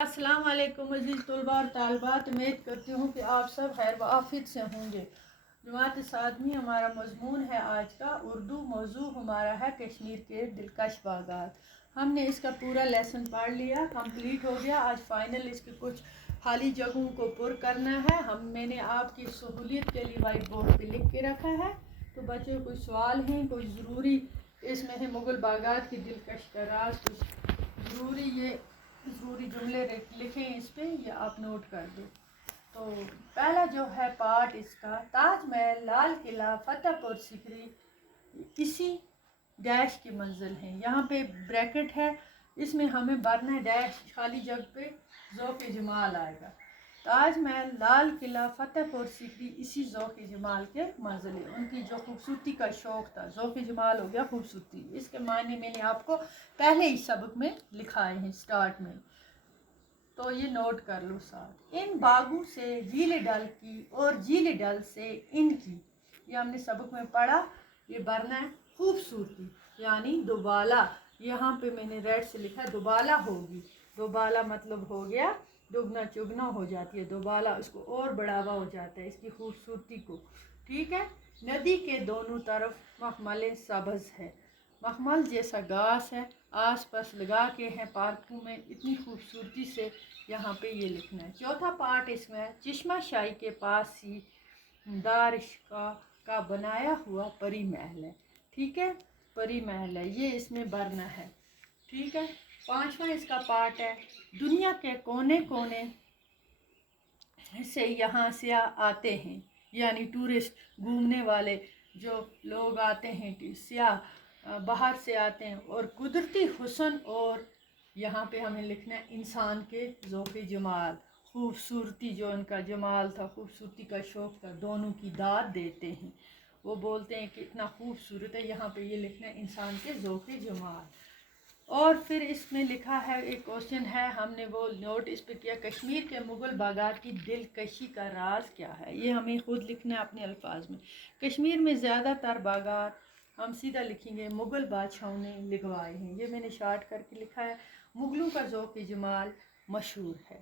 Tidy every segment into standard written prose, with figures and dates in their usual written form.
अस्सलाम वालेकुम अज़ीज़ तलबा और तालबात, उम्मीद करती हूँ कि आप सब खैर व आफियत से होंगे। जमात सादमी हमारा मज़मून है आज का उर्दू मौजू हमारा है कश्मीर के दिलकश बागात। हमने इसका पूरा लेसन पढ़ लिया, कंप्लीट हो गया। आज फाइनल इसके कुछ खाली जगहों को पुर करना है। मैंने आपकी सहूलियत के लिए वाइट बोर्ड पे लिख के रखा है। तो बच्चों कोई सवाल हैं, कोई ज़रूरी इसमें है मुग़ल बागात की दिलकश का राज, कुछ ज़रूरी जुमले लिखें इस पे, या आप नोट कर दो। तो पहला जो है पार्ट इसका, ताजमहल, लाल किला, फतेहपुर सीकरी इसी डैश की मंजिल है। यहाँ पे ब्रैकेट है, इसमें हमें भरना है डैश, खाली जगह पे ज़ौक़ जमाल आएगा। ताजमहल, लाल किला, फतेहपुर सीकरी इसी ज़ौक़ जमाल के मंजिल है। उनकी जो खूबसूरती का शौक़ था, ज़ौक़ जमाल हो गया खूबसूरती। इसके मायने मैंने आपको पहले ही सबक में लिखाए हैं स्टार्ट में, तो ये नोट कर लो साथ। इन बागों से झील डल की और झील डल से इनकी, ये हमने सबक में पढ़ा। ये भरना है खूबसूरती यानी दोबाला। यहाँ पे मैंने रेड से लिखा है दोबाला होगी। दोबाला मतलब हो गया दुगना चुगना हो जाती है दोबाला, उसको और बढ़ावा हो जाता है इसकी खूबसूरती को। ठीक है। नदी के दोनों तरफ मखमल सब्ज़ है, मखमल जैसा घास है, आस पास लगा के हैं पार्कों में, इतनी खूबसूरती से यहाँ पे ये लिखना है। चौथा पार्ट इसमें चश्मा शाही के पास ही दारिशका का बनाया हुआ परी महल है। ठीक है, परी महल है, ये इसमें भरना है। ठीक है। पांचवा इसका पार्ट है दुनिया के कोने कोने से यहाँ से आते हैं, यानी टूरिस्ट घूमने वाले जो लोग आते हैं, सियाह बाहर से आते हैं, और कुदरती हुस्न, और यहाँ पे हमें लिखना है इंसान के ज़ौक़ जमाल, खूबसूरती जो उनका जमाल था, खूबसूरती का शौक़ था, दोनों की दाद देते हैं। वो बोलते हैं कि इतना खूबसूरत है, यहाँ पे ये लिखना है इंसान के ज़ौक़ जमाल। और फिर इसमें लिखा है, एक क्वेश्चन है, हमने वो नोट इस पे किया, कश्मीर के मुग़ल बागात की दिलकशी का राज क्या है। ये हमें खुद लिखना है अपने अल्फाज में। कश्मीर में ज़्यादातर बागात हम सीधा लिखेंगे मुग़ल बादशाहों ने लिखवाए हैं। ये मैंने शार्ट करके लिखा है। मुग़लों का ज़ौक़ जमाल मशहूर है।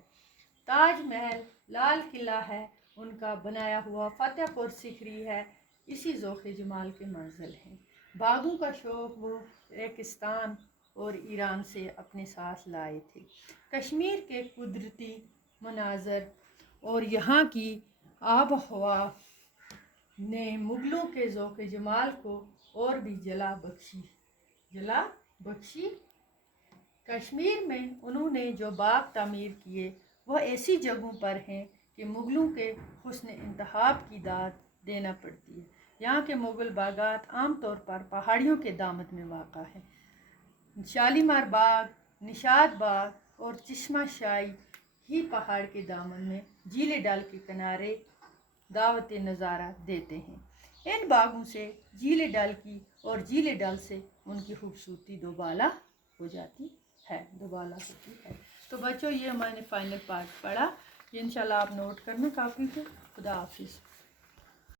ताजमहल, लाल किला है उनका बनाया हुआ, फतेहपुर सीकरी है इसी ज़ौक़ जमाल के मंजिल हैं। बागों का शौक़ वो रेगिस्तान और ईरान से अपने साथ लाए थे। कश्मीर के कुदरती मनाज़र और यहाँ की आब हवा ने मुग़लों के ज़ौक़ जमाल को और भी जला बख्शी। कश्मीर में उन्होंने जो बाग तामीर किए वह ऐसी जगहों पर हैं कि मुग़लों के हुस्न इंतखाब की दाद देना पड़ती है। यहाँ के मुग़ल बागात आम तौर पर पहाड़ियों के दामन में वाक़ा है। शालीमार बाग, निशात बाग और चश्मा शाही ही पहाड़ के दामन में झील डल के किनारे दावत नज़ारा देते हैं। इन बागों से झील डल की और झील डल से उनकी खूबसूरती दोबाला हो जाती है, दोबाला होती है। तो बच्चों, ये मैंने फाइनल पार्ट पढ़ा, इंशाल्लाह आप नोट करना काफ़ी को। खुदा हाफिज़।